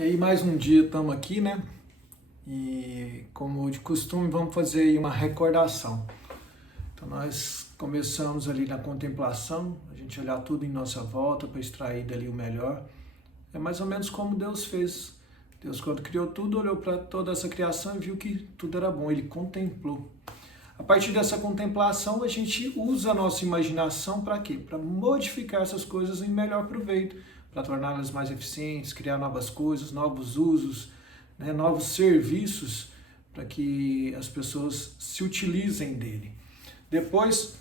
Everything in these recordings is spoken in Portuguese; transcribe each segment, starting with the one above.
E aí, mais um dia estamos aqui, né? E como de costume, vamos fazer aí uma recordação. Então, nós começamos ali na contemplação, a gente olhar tudo em nossa volta para extrair dali o melhor. É mais ou menos como Deus fez. Deus, quando criou tudo, olhou para toda essa criação e viu que tudo era bom, ele contemplou. A partir dessa contemplação, a gente usa a nossa imaginação para quê? Para modificar essas coisas em melhor proveito, para torná-las mais eficientes, criar novas coisas, novos usos, né, novos serviços, para que as pessoas se utilizem dele. Depois,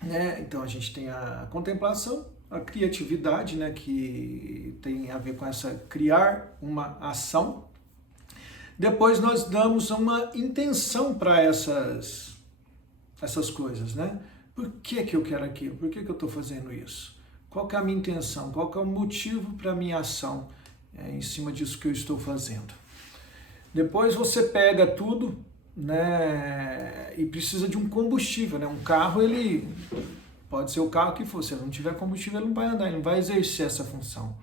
né, então a gente tem a contemplação, a criatividade, né, que tem a ver com essa criar uma ação. Depois nós damos uma intenção para essas coisas, né? Por que eu quero aquilo? Por que eu estou fazendo isso? Qual que é a minha intenção? Qual que é o motivo para a minha ação em cima disso que eu estou fazendo? Depois você pega tudo, né, e precisa de um combustível, né? Um carro, ele pode ser o carro que for, se ele não tiver combustível, ele não vai andar, ele não vai exercer essa função.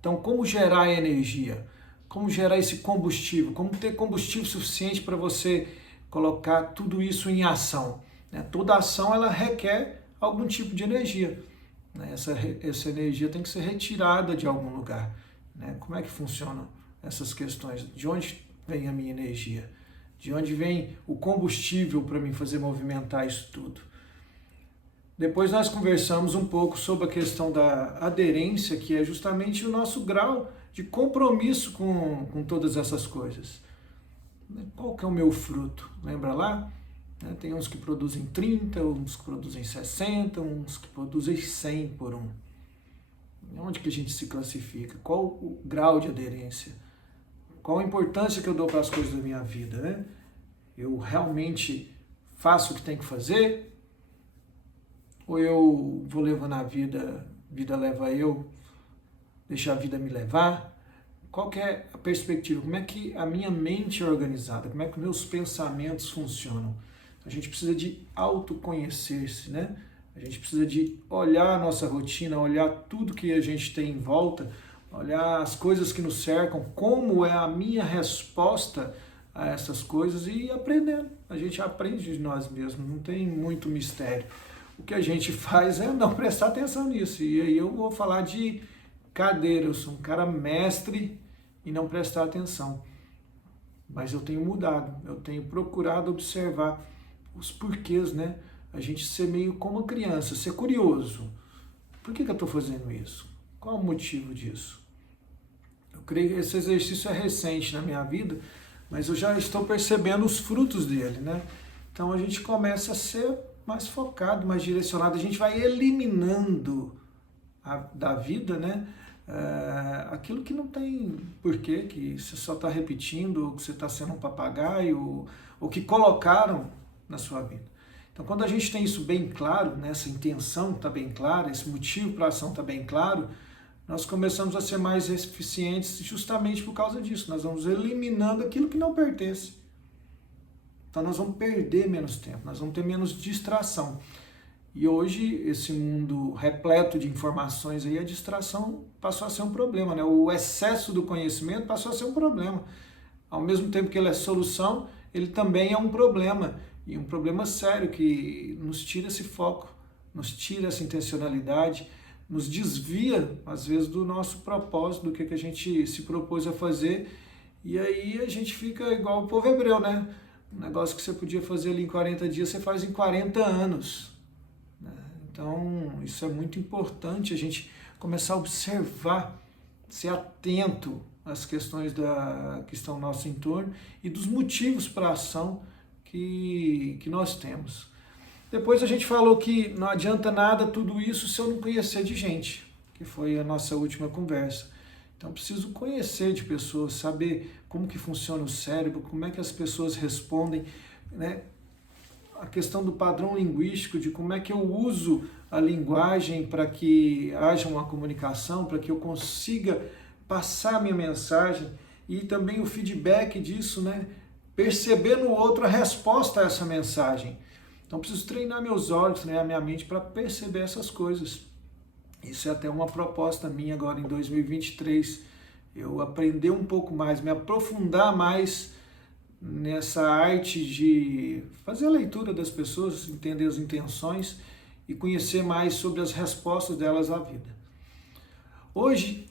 Então, como gerar energia? Como gerar esse combustível? Como ter combustível suficiente para você colocar tudo isso em ação? Toda ação ela requer algum tipo de energia. Essa energia tem que ser retirada de algum lugar. Como é que funcionam essas questões? De onde vem a minha energia? De onde vem o combustível para mim fazer movimentar isso tudo? Depois nós conversamos um pouco sobre a questão da aderência, que é justamente o nosso grau de compromisso com todas essas coisas. Qual que é o meu fruto? Lembra lá? Tem uns que produzem 30, uns que produzem 60, uns que produzem 100 por um. Onde que a gente se classifica? Qual o grau de aderência? Qual a importância que eu dou para as coisas da minha vida? Né? Eu realmente faço o que tem que fazer? Ou eu vou levando a vida leva eu, deixa a vida me levar? Qual que é a perspectiva? Como é que a minha mente é organizada? Como é que meus pensamentos funcionam? A gente precisa de autoconhecer-se, né? A gente precisa de olhar a nossa rotina, olhar tudo que a gente tem em volta, olhar as coisas que nos cercam, como é a minha resposta a essas coisas e ir aprendendo. A gente aprende de nós mesmos, não tem muito mistério. O que a gente faz é não prestar atenção nisso. E aí eu vou falar de cadeira, eu sou um cara mestre em não prestar atenção. Mas eu tenho mudado, eu tenho procurado observar os porquês, né? A gente ser meio como uma criança, ser curioso. Por que eu estou fazendo isso? Qual o motivo disso? Eu creio que esse exercício é recente na minha vida, mas eu já estou percebendo os frutos dele, né? Então a gente começa a ser mais focado, mais direcionado, a gente vai eliminando da vida, né? Aquilo que não tem porquê, que você só está repetindo, ou que você está sendo um papagaio, ou que colocaram na sua vida. Então, quando a gente tem isso bem claro, né, essa intenção está bem clara, esse motivo para a ação está bem claro, nós começamos a ser mais eficientes justamente por causa disso. Nós vamos eliminando aquilo que não pertence. Então, nós vamos perder menos tempo, nós vamos ter menos distração. E hoje, esse mundo repleto de informações, aí, a distração passou a ser um problema, né? O excesso do conhecimento passou a ser um problema. Ao mesmo tempo que ele é solução, ele também é um problema. E um problema sério que nos tira esse foco, nos tira essa intencionalidade, nos desvia, às vezes, do nosso propósito, do que a gente se propôs a fazer. E aí a gente fica igual o povo hebreu, né? Um negócio que você podia fazer ali em 40 dias, você faz em 40 anos. Então, isso é muito importante, a gente começar a observar, ser atento às questões que estão ao nosso entorno e dos motivos para a ação que nós temos. Depois a gente falou que não adianta nada tudo isso se eu não conhecer de gente, que foi a nossa última conversa. Então, preciso conhecer de pessoas, saber como que funciona o cérebro, como é que as pessoas respondem, né? A questão do padrão linguístico, de como é que eu uso a linguagem para que haja uma comunicação, para que eu consiga passar a minha mensagem e também o feedback disso, né? Perceber no outro a resposta a essa mensagem. Então, preciso treinar meus olhos, treinar minha mente para perceber essas coisas. Isso é até uma proposta minha agora em 2023, eu aprender um pouco mais, me aprofundar mais nessa arte de fazer a leitura das pessoas, entender as intenções e conhecer mais sobre as respostas delas à vida. Hoje,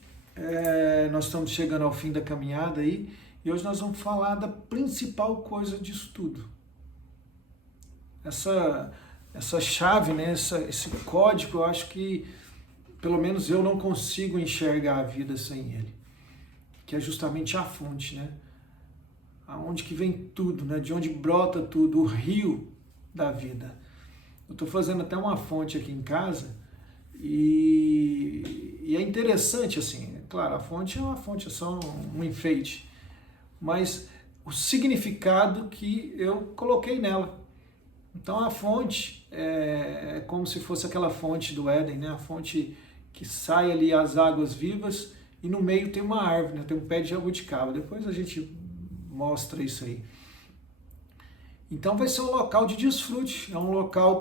nós estamos chegando ao fim da caminhada aí, e hoje nós vamos falar da principal coisa disso tudo. Essa chave, né, esse código, eu acho que, pelo menos eu não consigo enxergar a vida sem ele, que é justamente a fonte, né? Aonde que vem tudo, né? De onde brota tudo, o rio da vida. Eu estou fazendo até uma fonte aqui em casa e é interessante, assim, claro, a fonte é uma fonte, é só um enfeite, mas o significado que eu coloquei nela. Então a fonte é como se fosse aquela fonte do Éden, né? A fonte que sai ali as águas vivas e no meio tem uma árvore, né? Tem um pé de jabuticaba. Depois a gente mostra isso aí. Então vai ser um local de desfrute, é um local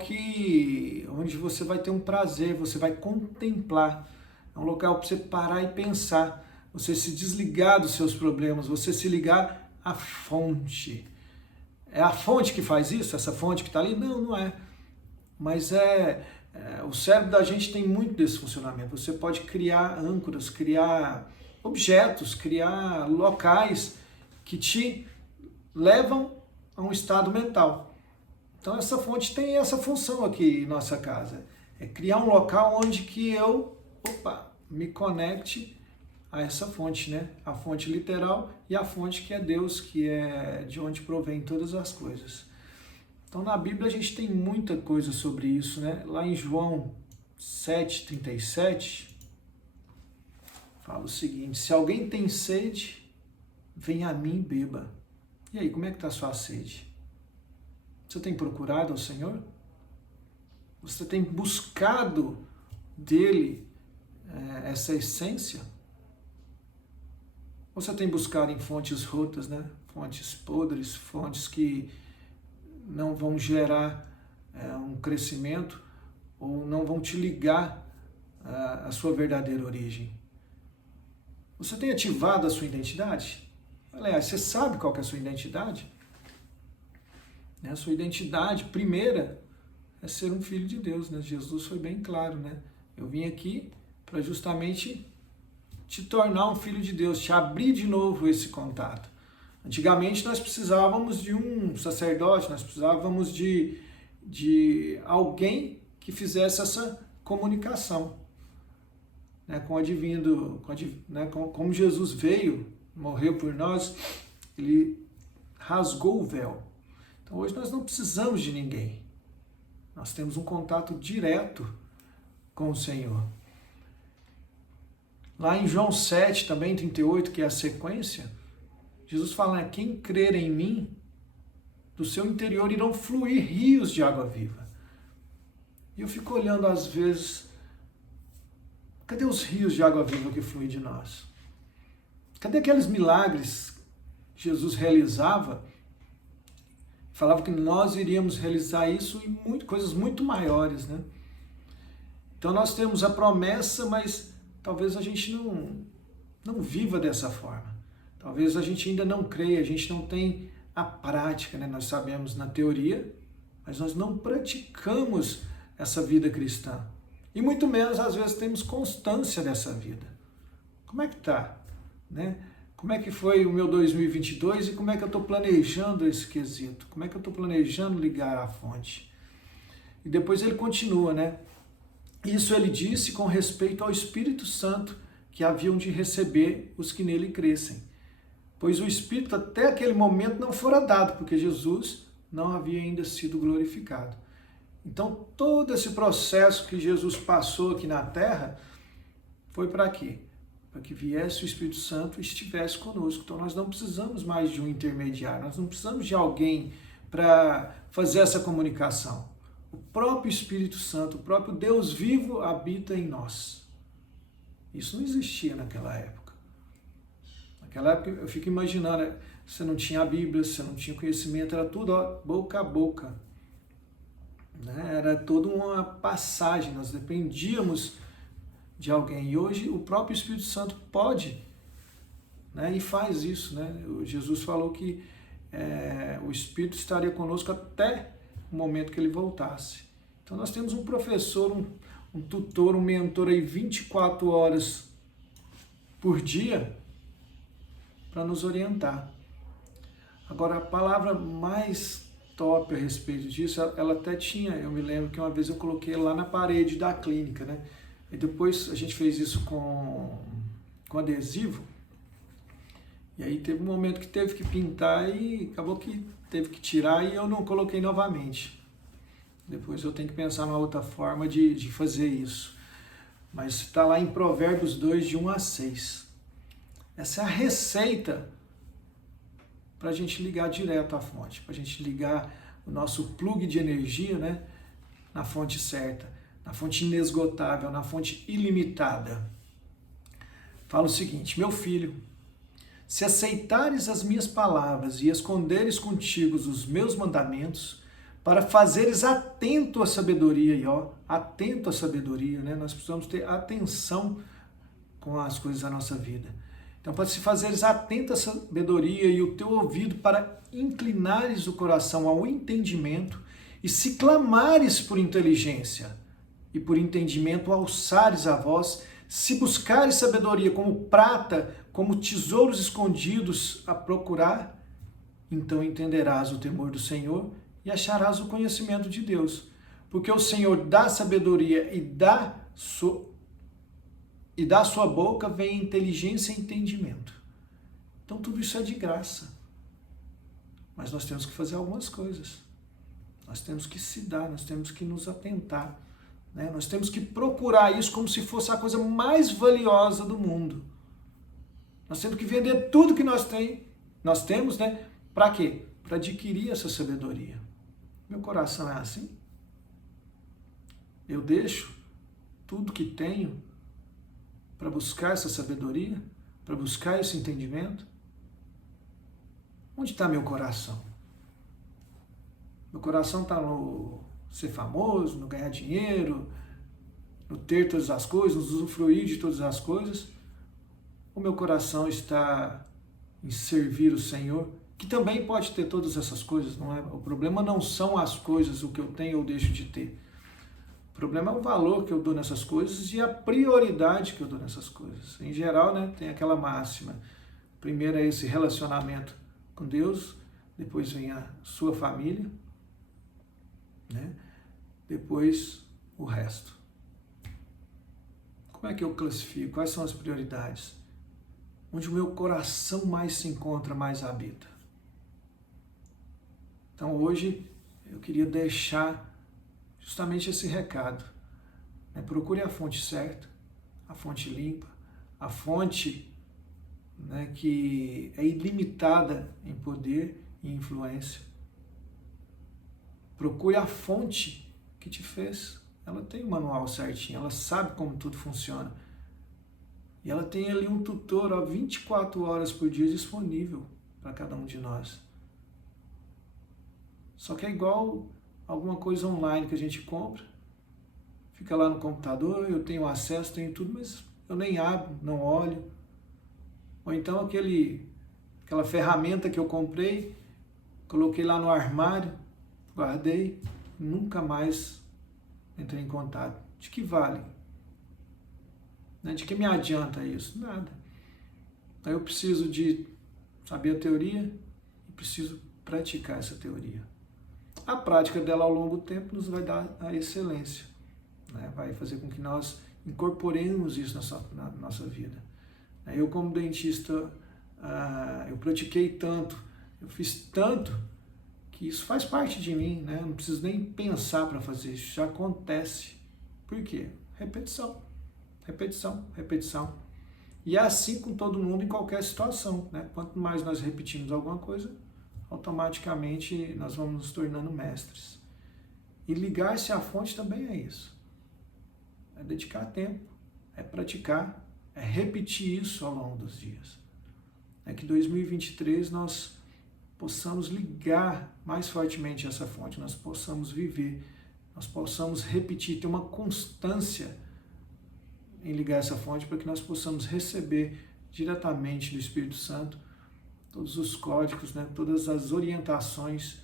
onde você vai ter um prazer, você vai contemplar. É um local para você parar e pensar, você se desligar dos seus problemas, você se ligar à fonte. É a fonte que faz isso? Essa fonte que está ali? Não, não é. Mas o cérebro da gente tem muito desse funcionamento. Você pode criar âncoras, criar objetos, criar locais que te levam a um estado mental. Então essa fonte tem essa função aqui em nossa casa. É criar um local onde que eu me conecte a essa fonte, né? A fonte literal e a fonte que é Deus, que é de onde provém todas as coisas. Então na Bíblia a gente tem muita coisa sobre isso, né? Lá em João 7,37 fala o seguinte: se alguém tem sede, venha a mim e beba. E aí, como é que está a sua sede? Você tem procurado ao Senhor? Você tem buscado dele essa essência? Ou você tem buscado em fontes rotas, né? Fontes podres, fontes que não vão gerar um crescimento ou não vão te ligar à sua verdadeira origem? Você tem ativado a sua identidade? Aliás, você sabe qual que é a sua identidade? A sua identidade primeira é ser um filho de Deus, né? Jesus foi bem claro, né? Eu vim aqui para justamente te tornar um filho de Deus, te abrir de novo esse contato. Antigamente nós precisávamos de um sacerdote, nós precisávamos de alguém que fizesse essa comunicação, né? Com o divino, né? Como Jesus veio, morreu por nós, ele rasgou o véu. Então hoje nós não precisamos de ninguém. Nós temos um contato direto com o Senhor. Lá em João 7, também 38, que é a sequência, Jesus fala, né, quem crer em mim, do seu interior irão fluir rios de água viva. E eu fico olhando às vezes, cadê os rios de água viva que fluem de nós? Cadê aqueles milagres que Jesus realizava? Falava que nós iríamos realizar isso e coisas muito maiores, né? Então nós temos a promessa, mas talvez a gente não viva dessa forma. Talvez a gente ainda não creia, a gente não tem a prática, né? Nós sabemos na teoria, mas nós não praticamos essa vida cristã. E muito menos, às vezes, temos constância dessa vida. Como é que está? Né? Como é que foi o meu 2022 e como é que eu estou planejando esse quesito? Como é que eu estou planejando ligar à fonte? E depois ele continua, né? Isso ele disse com respeito ao Espírito Santo que haviam de receber os que nele crescem. Pois o Espírito até aquele momento não fora dado, porque Jesus não havia ainda sido glorificado. Então todo esse processo que Jesus passou aqui na Terra foi para quê? Para que viesse o Espírito Santo e estivesse conosco. Então nós não precisamos mais de um intermediário, nós não precisamos de alguém para fazer essa comunicação. O próprio Espírito Santo, o próprio Deus vivo habita em nós. Isso não existia naquela época. Naquela época eu fico imaginando, você não tinha a Bíblia, você não tinha conhecimento, era tudo boca a boca. Né? Era toda uma passagem, nós dependíamos de alguém. E hoje o próprio Espírito Santo pode né? E faz isso, né? Jesus falou que o Espírito estaria conosco até o momento que ele voltasse. Então nós temos um professor, um tutor, um mentor aí 24 horas por dia para nos orientar. Agora, a palavra mais top a respeito disso, ela até tinha, eu me lembro que uma vez eu coloquei lá na parede da clínica, né? E depois a gente fez isso com adesivo, e aí teve um momento que teve que pintar e acabou que teve que tirar e eu não coloquei novamente. Depois eu tenho que pensar numa outra forma de fazer isso. Mas está lá em Provérbios 2, de 1 a 6. Essa é a receita para a gente ligar direto à fonte, para a gente ligar o nosso plug de energia, né, na fonte certa, na fonte inesgotável, na fonte ilimitada. Fala o seguinte: meu filho, se aceitares as minhas palavras e esconderes contigo os meus mandamentos, para fazeres atento à sabedoria, e ó, atento à sabedoria, né? Nós precisamos ter atenção com as coisas da nossa vida. Então, para se fazeres atento à sabedoria e o teu ouvido para inclinares o coração ao entendimento, e se clamares por inteligência e por entendimento alçares a voz, se buscares sabedoria como prata, como tesouros escondidos a procurar, então entenderás o temor do Senhor e acharás o conhecimento de Deus. Porque o Senhor dá sabedoria e da sua boca vem inteligência e entendimento. Então tudo isso é de graça. Mas nós temos que fazer algumas coisas. Nós temos que se dar, nós temos que nos atentar, né? Nós temos que procurar isso como se fosse a coisa mais valiosa do mundo. Nós temos que vender tudo que nós temos, né? Para quê? Para adquirir essa sabedoria. Meu coração é assim. Eu deixo tudo que tenho para buscar essa sabedoria, para buscar esse entendimento. Onde está meu coração? Meu coração está no ser famoso, no ganhar dinheiro, no ter todas as coisas, no usufruir de todas as coisas? O meu coração está em servir o Senhor, que também pode ter todas essas coisas, não é? O problema não são as coisas, o que eu tenho ou deixo de ter. O problema é o valor que eu dou nessas coisas e a prioridade que eu dou nessas coisas. Em geral, né, tem aquela máxima. Primeiro é esse relacionamento com Deus, depois vem a sua família, né? Depois o resto. Como é que eu classifico? Quais são as prioridades? Onde o meu coração mais se encontra, mais habita. Então hoje eu queria deixar justamente esse recado, né? Procure a fonte certa, a fonte limpa, a fonte, né, que é ilimitada em poder e influência. Procure a fonte que te fez. Ela tem o manual certinho, ela sabe como tudo funciona. E ela tem ali um tutor, ó, 24 horas por dia disponível para cada um de nós. Só que é igual alguma coisa online que a gente compra, fica lá no computador, eu tenho acesso, tenho tudo, mas eu nem abro, não olho. Ou então aquela ferramenta que eu comprei, coloquei lá no armário, guardei, nunca mais entrei em contato. De que vale? De que me adianta isso? Nada. Então eu preciso de saber a teoria e preciso praticar essa teoria. A prática dela ao longo do tempo nos vai dar a excelência, né? Vai fazer com que nós incorporemos isso na nossa vida. Eu, como dentista, eu pratiquei tanto, eu fiz tanto, que isso faz parte de mim, né? Eu não preciso nem pensar para fazer isso, já acontece. Por quê? Repetição, repetição, repetição. E é assim com todo mundo em qualquer situação, né? Quanto mais nós repetimos alguma coisa, automaticamente nós vamos nos tornando mestres. E ligar-se à fonte também é isso. É dedicar tempo, é praticar, é repetir isso ao longo dos dias. É que em 2023 nós possamos ligar mais fortemente essa fonte, nós possamos viver, nós possamos repetir, ter uma constância em ligar essa fonte para que nós possamos receber diretamente do Espírito Santo todos os códigos, né, todas as orientações,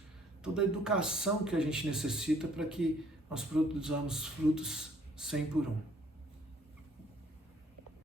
toda a educação que a gente necessita para que nós produzamos frutos 100 por 1.